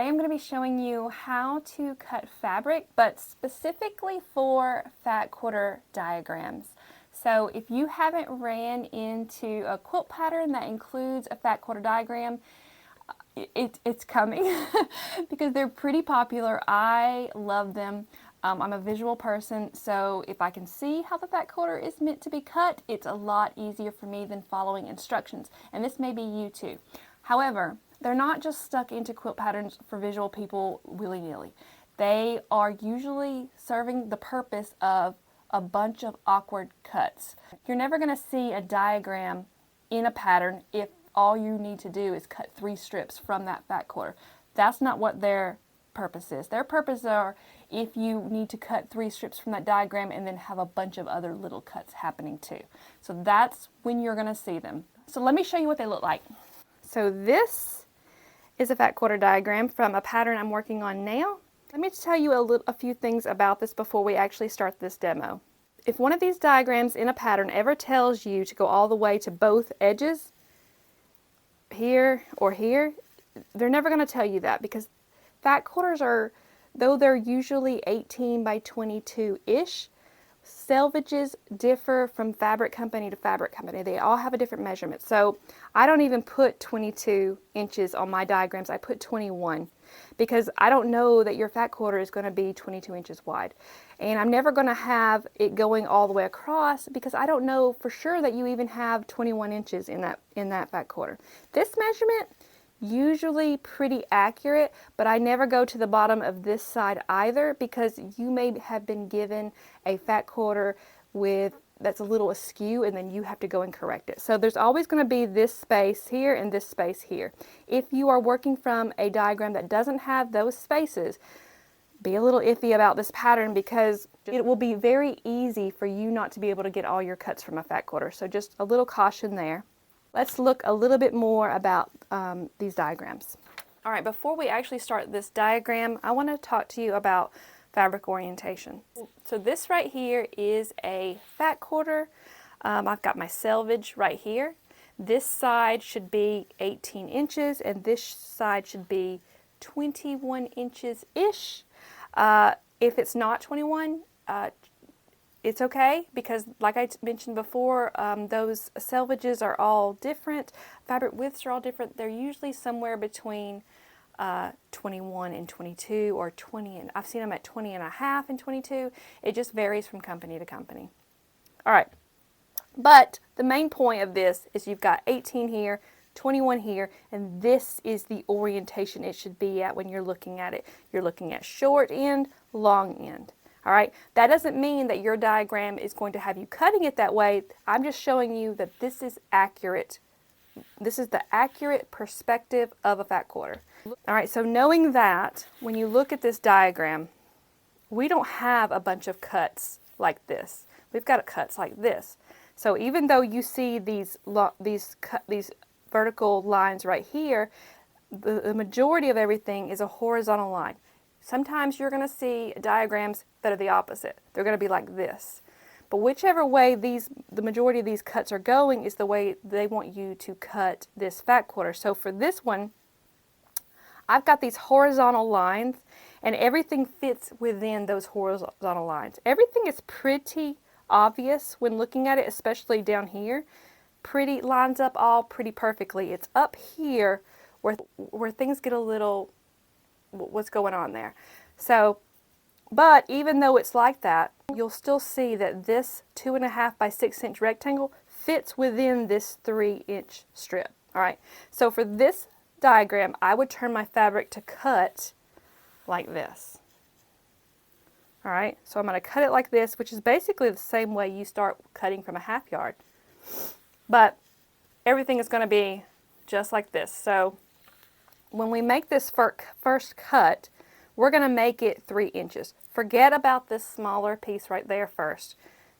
Today I'm going to be showing you how to cut fabric, but specifically for fat quarter diagrams. So if you haven't ran into a quilt pattern that includes a fat quarter diagram, it's coming because they're pretty popular. I love them. I'm a visual person, so if I can see how the fat quarter is meant to be cut, it's a lot easier for me than following instructions. And this may be you too. However, they're not just stuck into quilt patterns for visual people willy-nilly. They are usually serving the purpose of a bunch of awkward cuts. You're never going to see a diagram in a pattern if all you need to do is cut 3 strips from that fat quarter. That's not what their purpose is. Their purpose are if you need to cut 3 strips from that diagram and then have a bunch of other little cuts happening too. So that's when you're going to see them. So let me show you what they look like. So this is a fat quarter diagram from a pattern I'm working on now. Let me tell you a few things about this before we actually start this demo. If one of these diagrams in a pattern ever tells you to go all the way to both edges, here or here, they're never going to tell you that, because fat quarters are, though they're usually 18 by 22-ish, selvages differ from fabric company to fabric company. They all have a different measurement. So I don't even put 22 inches on my diagrams. I put 21 because I don't know that your fat quarter is going to be 22 inches wide. And I'm never going to have it going all the way across because I don't know for sure that you even have 21 inches in that fat quarter. This measurement, usually pretty accurate, but I never go to the bottom of this side either, because you may have been given a fat quarter that's a little askew, and then you have to go and correct it. So there's always going to be this space here and this space here. If you are working from a diagram that doesn't have those spaces, be a little iffy about this pattern, because it will be very easy for you not to be able to get all your cuts from a fat quarter. So just a little caution there. Let's look a little bit more about these diagrams. All right, before we actually start this diagram, I want to talk to you about fabric orientation. So this right here is a fat quarter. I've got my selvage right here. This side should be 18 inches and this side should be 21 inches-ish. If it's not 21, it's okay, because like I mentioned before, those selvages are all different. Fabric widths are all different. They're usually somewhere between 21 and 22, or 20, and I've seen them at 20 and a half and 22. It just varies from company to company. All right, but the main point of this is you've got 18 here, 21 here, and this is the orientation it should be at when you're looking at it. You're looking at short end, long end. All right, that doesn't mean that your diagram is going to have you cutting it that way. I'm just showing you that this is accurate. This is the accurate perspective of a fat quarter. All right, so knowing that, when you look at this diagram, we don't have a bunch of cuts like this. We've got cuts like this. So even though you see these vertical lines right here, the majority of everything is a horizontal line. Sometimes you're going to see diagrams that are the opposite. They're going to be like this. But whichever way the majority of these cuts are going is the way they want you to cut this fat quarter. So for this one, I've got these horizontal lines, and everything fits within those horizontal lines. Everything is pretty obvious when looking at it, especially down here. Pretty lines up all pretty perfectly. It's up here where things get a little, what's going on there. So, but even though it's like that, you'll still see that this 2.5 by 6 inch rectangle fits within this 3-inch strip. All right, so for this diagram, I would turn my fabric to cut like this. All right, so I'm going to cut it like this, which is basically the same way you start cutting from a half yard. But everything is going to be just like this. So when we make this first cut, we're going to make it 3 inches. Forget about this smaller piece right there first.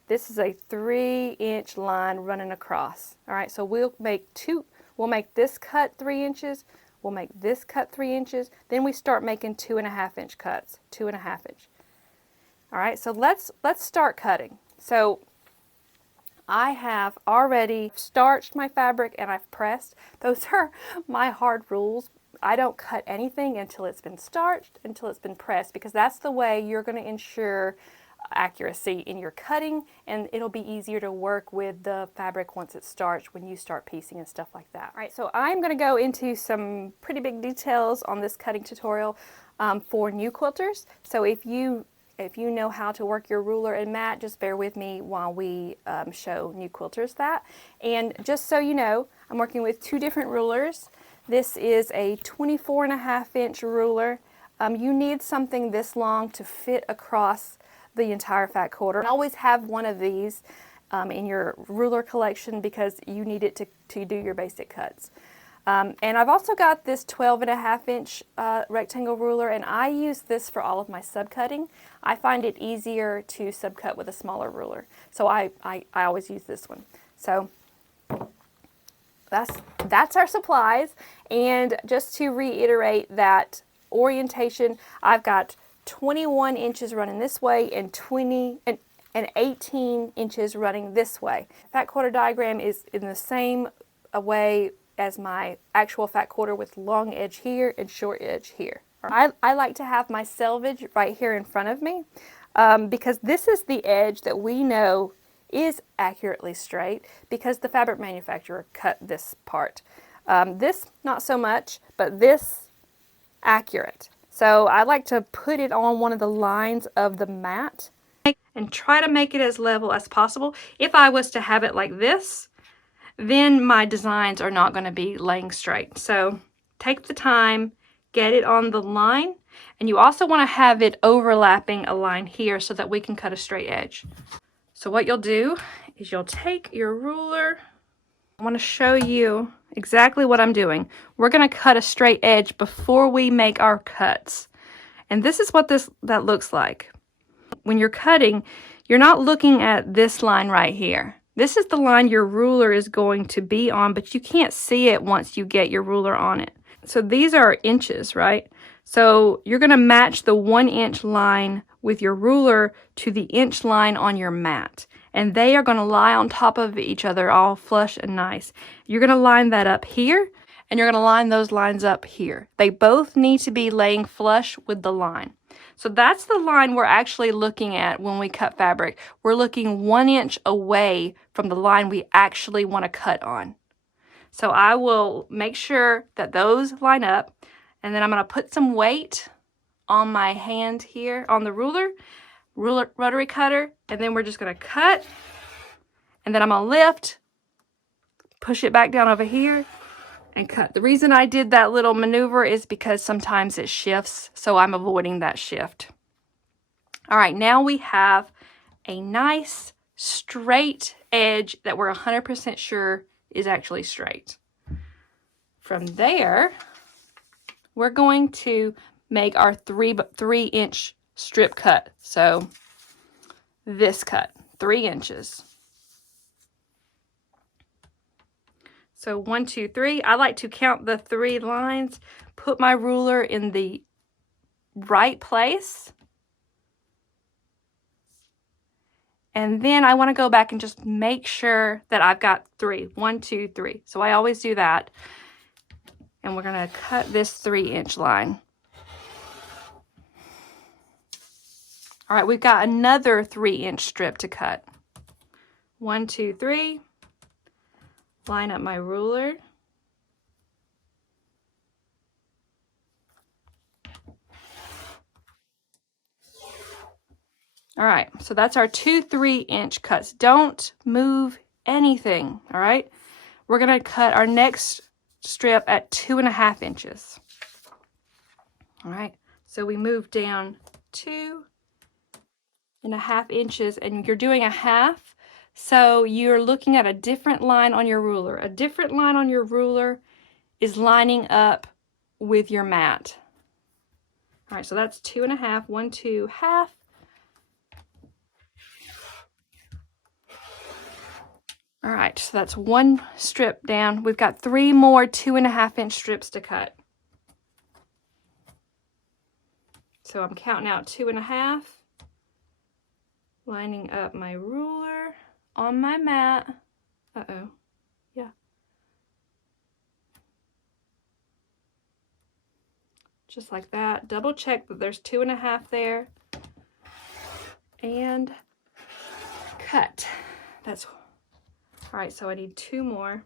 This is a 3-inch line running across. All right, so we'll make this cut 3 inches. We'll make this cut 3 inches. Then we start making 2.5-inch cuts, 2.5 inch. All right, so let's start cutting. So I have already starched my fabric and I've pressed. Those are my hard rules. I don't cut anything until it's been starched, until it's been pressed, because that's the way you're going to ensure accuracy in your cutting, and it'll be easier to work with the fabric once it's starched when you start piecing and stuff like that. All right, so I'm going to go into some pretty big details on this cutting tutorial for new quilters. So if you know how to work your ruler and mat, just bear with me while we show new quilters that. And just so you know, I'm working with two different rulers. This is a 24.5-inch ruler. You need something this long to fit across the entire fat quarter. Always have one of these in your ruler collection because you need it to do your basic cuts. And I've also got this 12.5-inch rectangle ruler, and I use this for all of my subcutting. I find it easier to subcut with a smaller ruler, so I always use this one. So that's our supplies. And just to reiterate that orientation, I've got 21 inches running this way and 18 inches running this way. Fat quarter diagram is in the same way as my actual fat quarter, with long edge here and short edge here. I like to have my selvage right here in front of me because this is the edge that we know is accurately straight because the fabric manufacturer cut this part. This not so much, but this accurate. So I like to put it on one of the lines of the mat and try to make it as level as possible. If I was to have it like this, then my designs are not going to be laying straight. So take the time, get it on the line, and you also want to have it overlapping a line here so that we can cut a straight edge. So what you'll do is you'll take your ruler. I want to show you exactly what I'm doing. We're going to cut a straight edge before we make our cuts. And this is what that looks like. When you're cutting, you're not looking at this line right here. This is the line your ruler is going to be on, but you can't see it once you get your ruler on it. So these are inches, right? So you're going to match the 1-inch line with your ruler to the inch line on your mat. And they are going to lie on top of each other all flush and nice. You're going to line that up here, and you're going to line those lines up here. They both need to be laying flush with the line. So that's the line we're actually looking at when we cut fabric. We're looking 1 inch away from the line we actually want to cut on. So I will make sure that those line up, and then I'm going to put some weight on my hand here on the rotary cutter, and then we're just going to cut, and then I'm going to lift, push it back down over here, and cut. The reason I did that little maneuver is because sometimes it shifts, so I'm avoiding that shift. All right, now we have a nice straight edge that we're 100% sure is actually straight. From there, we're going to make our 3-inch strip cut. So this cut, 3 inches. So 1, 2, 3. I like to count the 3 lines, put my ruler in the right place, and then I want to go back and just make sure that I've got 3. 1, 2, 3. So I always do that. And we're going to cut this 3-inch line. All right, we've got another 3-inch strip to cut. 1, 2, 3. Line up my ruler. All right, so that's our 2 3-inch cuts. Don't move anything, all right? We're going to cut our next strip at 2.5 inches. All right, so we move down 2.5 inches, and you're doing a half. So you're looking at a different line on your ruler. A different line on your ruler is lining up with your mat. All right, so that's 2.5, 1, 2, half. All right, so that's 1 strip down. We've got 3 more 2.5-inch strips to cut. So I'm counting out 2.5, lining up my ruler on my mat. Uh-oh, yeah. just like that. Double check that there's 2.5 there, and cut. That's all right. So I need 2 more.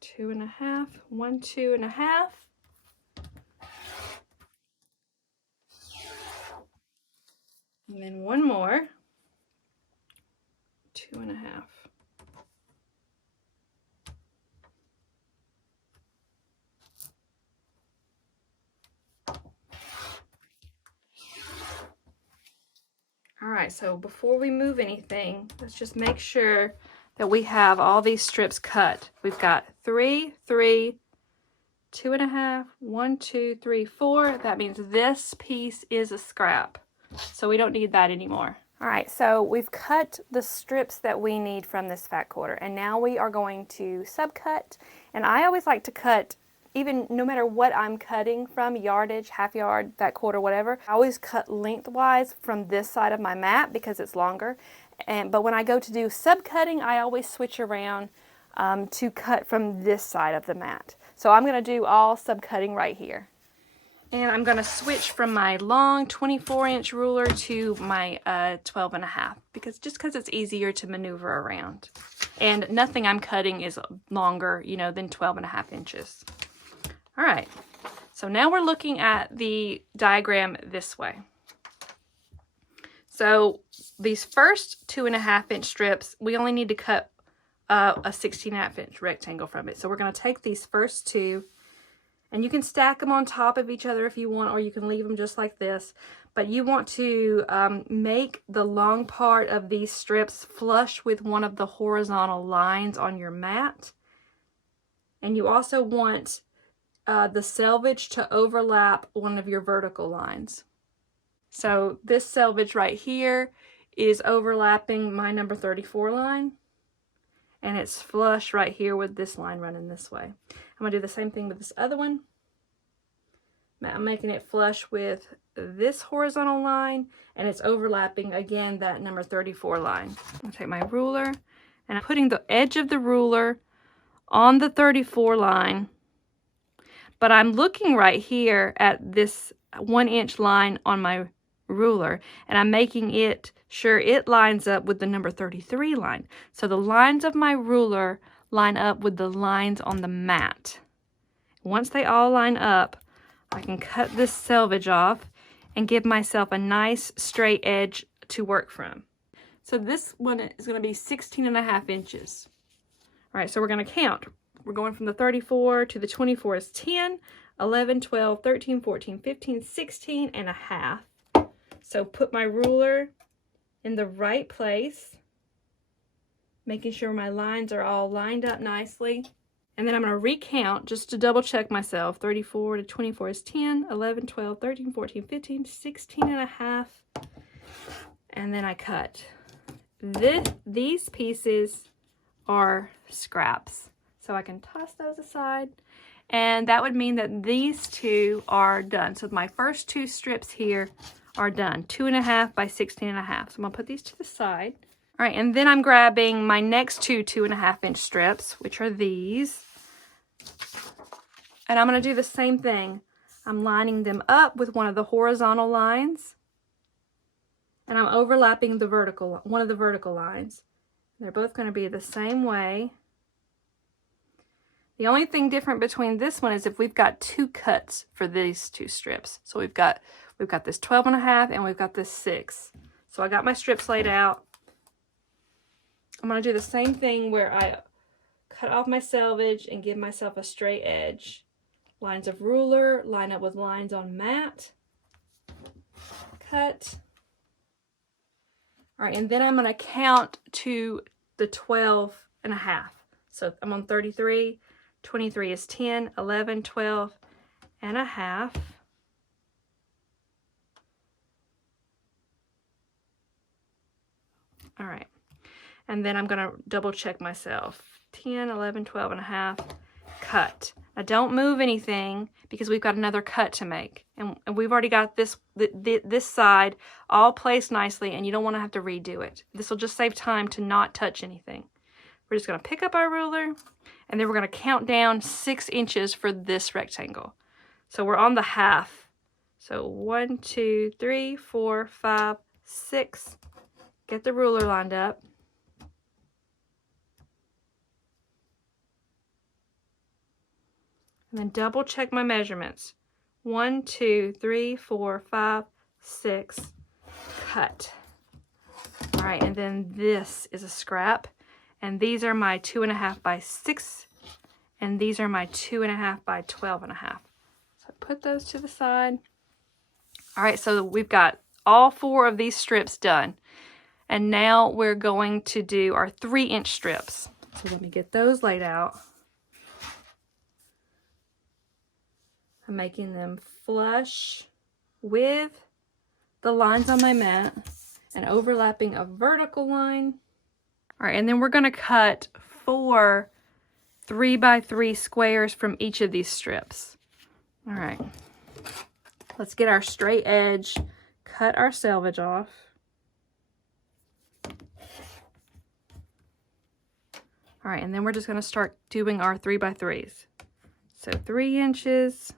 Two and a half, 1, 2.5. And then 1 more, 2.5. All right, so before we move anything, let's just make sure that we have all these strips cut. We've got 3, 3, 2.5, 1, 2, 3, 4. That means this piece is a scrap, so we don't need that anymore. All right, so we've cut the strips that we need from this fat quarter, and now we are going to subcut. And I always like to cut, even no matter what I'm cutting from, yardage, half yard, fat quarter, whatever, I always cut lengthwise from this side of my mat because it's longer. But when I go to do subcutting, I always switch around to cut from this side of the mat. So I'm going to do all subcutting right here. And I'm going to switch from my long 24-inch ruler to my 12.5 because it's easier to maneuver around. And nothing I'm cutting is longer, than 12.5 inches. All right, so now we're looking at the diagram this way. So these first 2.5-inch strips, we only need to cut a 16.5-inch rectangle from it. So we're going to take these first 2, and you can stack them on top of each other if you want, or you can leave them just like this. But you want to make the long part of these strips flush with one of the horizontal lines on your mat. And you also want the selvage to overlap one of your vertical lines. So this selvage right here is overlapping my number 34 line, and it's flush right here with this line running this way. I'm going to do the same thing with this other one. I'm making it flush with this horizontal line, and it's overlapping again that number 34 line. I'm going to take my ruler, and I'm putting the edge of the ruler on the 34 line, but I'm looking right here at this 1-inch line on my ruler, and I'm making it sure it lines up with the number 33 line. So the lines of my ruler line up with the lines on the mat. Once they all line up, I can cut this selvage off and give myself a nice straight edge to work from. So this one is going to be 16.5 inches. All right, so we're going to count. We're going from the 34 to the 24 is 10, 11, 12, 13, 14, 15, 16 and a half. So put my ruler in the right place, making sure my lines are all lined up nicely. And then I'm going to recount just to double check myself. 34 to 24 is 10, 11, 12, 13, 14, 15, 16 and a half. And then I cut. These pieces are scraps. So I can toss those aside. And that would mean that these 2 are done. So my first 2 strips here are done. 2.5 by 16.5. So I'm going to put these to the side. All right, and then I'm grabbing my next 2 2.5-inch strips, which are these. And I'm going to do the same thing. I'm lining them up with one of the horizontal lines. And I'm overlapping one of the vertical lines. They're both going to be the same way. The only thing different between this one is if we've got 2 cuts for these 2 strips. So we've got this 12.5 and we've got this 6. So I got my strips laid out. I'm going to do the same thing where I cut off my selvage and give myself a straight edge. Lines of ruler line up with lines on mat. Cut. All right, and then I'm going to count to the 12.5. So I'm on 33. 23 is 10, 11, 12 and a half. All right. And then I'm going to double check myself. 10, 11, 12 and a half. Cut. Now don't move anything because we've got another cut to make. And we've already got this side all placed nicely, and you don't want to have to redo it. This will just save time to not touch anything. we're just going to pick up our ruler, and then we're going to count down 6 inches for this rectangle. So we're on the half. So 1, 2, 3, 4, 5, 6. Get the ruler lined up. And then double check my measurements. 1, 2, 3, 4, 5, 6. Cut. All right, and then this is a scrap. And these are my 2.5 by 6. And these are my 2.5 by 12.5. So put those to the side. All right, so we've got all 4 of these strips done. And now we're going to do our 3-inch strips. So let me get those laid out. I'm making them flush with the lines on my mat and overlapping a vertical line. All right, and then we're going to cut 4 3x3 squares from each of these strips. All right, let's get our straight edge, cut our selvage off. All right, and then we're just going to start doing our 3x3s. So 3 inches.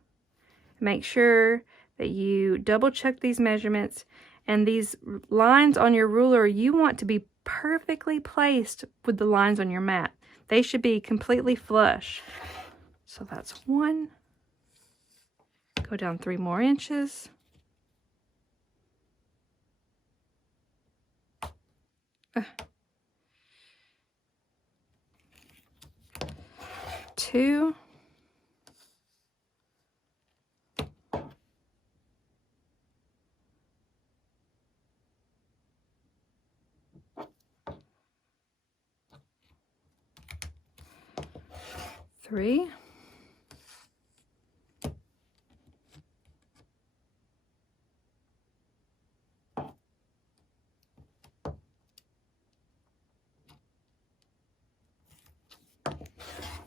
Make sure that you double check these measurements, and these lines on your ruler, you want to be perfectly placed with the lines on your mat. They should be completely flush. So that's 1. Go down 3 more inches. 2. 3.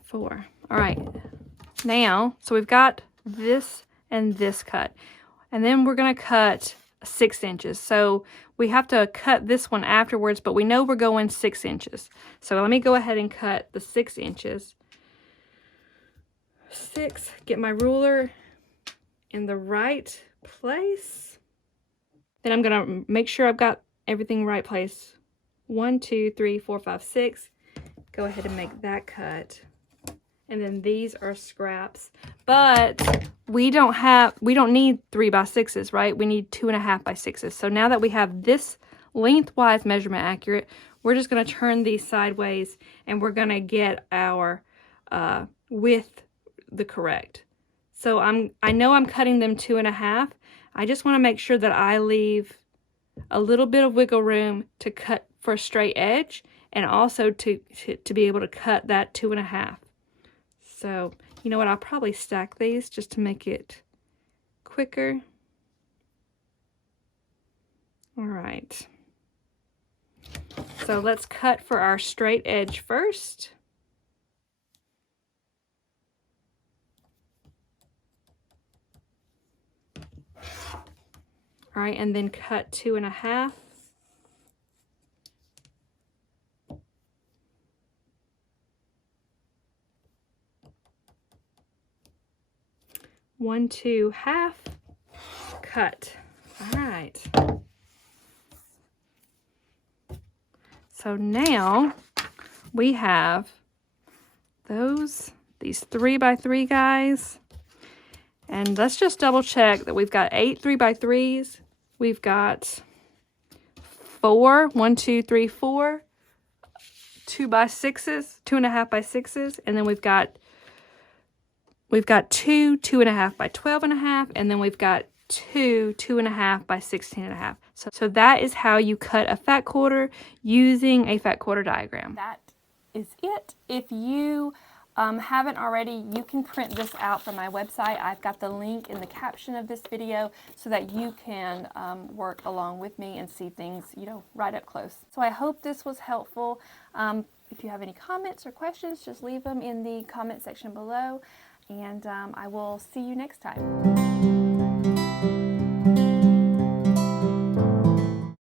4. All right, now, so we've got this and this cut, and then we're going to cut 6 inches. So we have to cut this one afterwards, but we know we're going 6 inches. So let me go ahead and cut the 6 inches. 6, get my ruler in the right place. Then I'm going to make sure I've got everything right place. 1, 2, 3, 4, 5, 6. Go ahead and make that cut. And then these are scraps, but we don't need 3x6s, right? We need 2.5x6s. So now that we have this lengthwise measurement accurate, we're just going to turn these sideways, and we're going to get our width the correct. So I know I'm cutting them 2.5. I just want to make sure that I leave a little bit of wiggle room to cut for a straight edge, and also to be able to cut that 2.5. So, you know what, I'll probably stack these just to make it quicker. All right. So let's cut for our straight edge first. All right, and then cut 2.5. 1, 2, half, cut. All right. So now we have these 3x3 guys. And let's just double check that we've got 8 3x3s. We've got 4, 1, 2, 3, 4, 2x6s, 2.5x6s, and then we've got 2 2.5 by 12.5, and then we've got 2 2.5 by 16.5. So that is how you cut a fat quarter using a fat quarter diagram. That is it. If you haven't already, you can print this out from my website. I've got the link in the caption of this video so that you can work along with me and see things, right up close. So I hope this was helpful. If you have any comments or questions, just leave them in the comment section below, and I will see you next time.